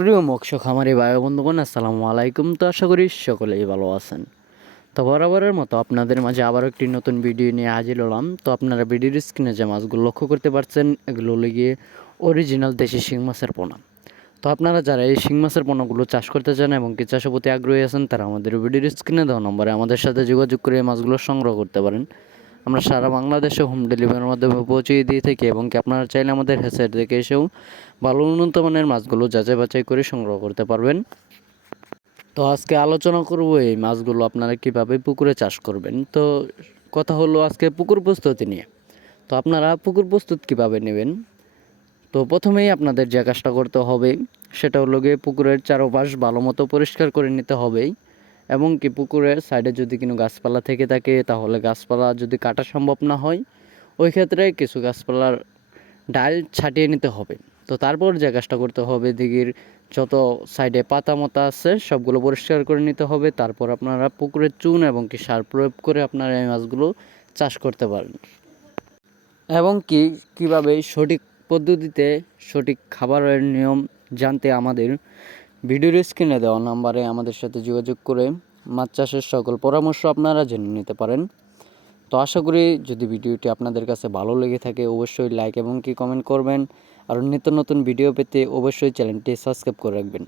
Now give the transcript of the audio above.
প্রিয় মৎস্য খামারি ও বন্ধুগণ, আসসালামু আলাইকুম। তো আশা করি সকলেই ভালো আছেন। তো বরাবরের মতো আপনাদের মাঝে আবারও একটি নতুন ভিডিও নিয়ে হাজির হলাম। তো আপনারা ভিডিওর স্ক্রিনে যে মাছগুলো লক্ষ্য করতে পারছেন, এগুলো লেগে অরিজিনাল দেশি শিং মাছের পোনা। তো আপনারা যারা এই শিং মাছের পোনাগুলো চাষ করতে চান এবং কি চাষের প্রতি আগ্রহী আছেন, তারা আমাদের ভিডিওর স্ক্রিনে দেওয়া নম্বরে আমাদের সাথে যোগাযোগ করে এই মাছগুলো সংগ্রহ করতে পারেন। আমরা সারা বাংলাদেশে হোম ডেলিভারির মাধ্যমে পৌঁছে দিয়ে থাকি এবং কি আপনারা চাইলে আমাদের হেসাইট থেকে এসেও ভালো উন্নত মানের মাছগুলো যাচাই বাছাই করে সংগ্রহ করতে পারবেন। তো আজকে আলোচনা করব এই মাছগুলো আপনারা কীভাবে পুকুরে চাষ করবেন। তো কথা হলো আজকে পুকুর প্রস্তুতি নিয়ে। তো আপনারা পুকুর প্রস্তুত কীভাবে নেবেন? তো প্রথমেই আপনাদের যে কাজটা করতে হবে সেটা হলো গিয়ে পুকুরের চারপাশ ভালো মতো পরিষ্কার করে নিতে হবেই এবং কি পুকুরের সাইডে যদি কোনো গাছপালা থেকে থাকে, তাহলে গাছপালা যদি কাটা সম্ভব না হয়, ওই ক্ষেত্রে কিছু গাছপালার ডাল ছাটিয়ে নিতে হবে। তো তারপর যে কাজটা করতে হবে, দিঘির যত সাইডে পাতা মতা আছে, সবগুলো পরিষ্কার করে নিতে হবে। তারপর আপনারা পুকুরের চুন এবং কি সার প্রয়োগ করে আপনারা এই মাছগুলো চাষ করতে পারেন। এবং কি, কীভাবে সঠিক পদ্ধতিতে সঠিক খাবারের নিয়ম জানতে আমাদের ভিডিওর স্ক্রিনে দেওয়া নাম্বারে আমাদের সাথে যোগাযোগ করে মাছ চাষের সকল পরামর্শ আপনারা জেনে নিতে পারেন। তো আশা করি যদি ভিডিওটি আপনাদের কাছে ভালো লেগে থাকে, অবশ্যই লাইক এবং কি কমেন্ট করবেন। আর নিত্য নতুন ভিডিও পেতে অবশ্যই চ্যানেলটি সাবস্ক্রাইব করে রাখবেন।